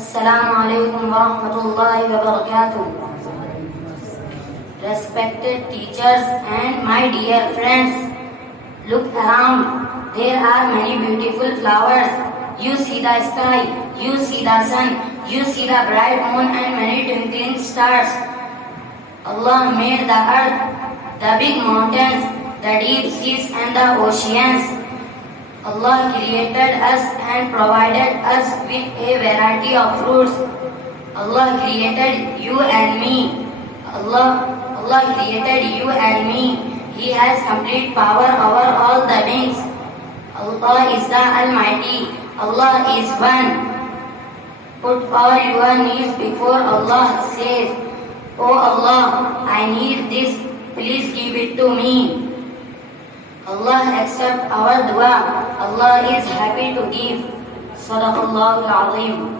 Assalamu alaikum wa rahmatullahi wa barakatuh. Respected teachers and my dear friends, look around. There are many beautiful flowers. You see the sky, you see the sun, you see the bright moon and many twinkling stars. Allah made the earth, the big mountains, the deep seas and the oceans. Allah created us and provided us with a variety of fruits. Allah created you and me. Allah created you and me. He has complete power over all the beings. Allah is the Almighty. Allah is one. Put all your needs before Allah. Say, "Oh Allah, I need this. Please give it to me." Allah accept our dua. Allah is happy to give. Sadaqallahu al-Azim.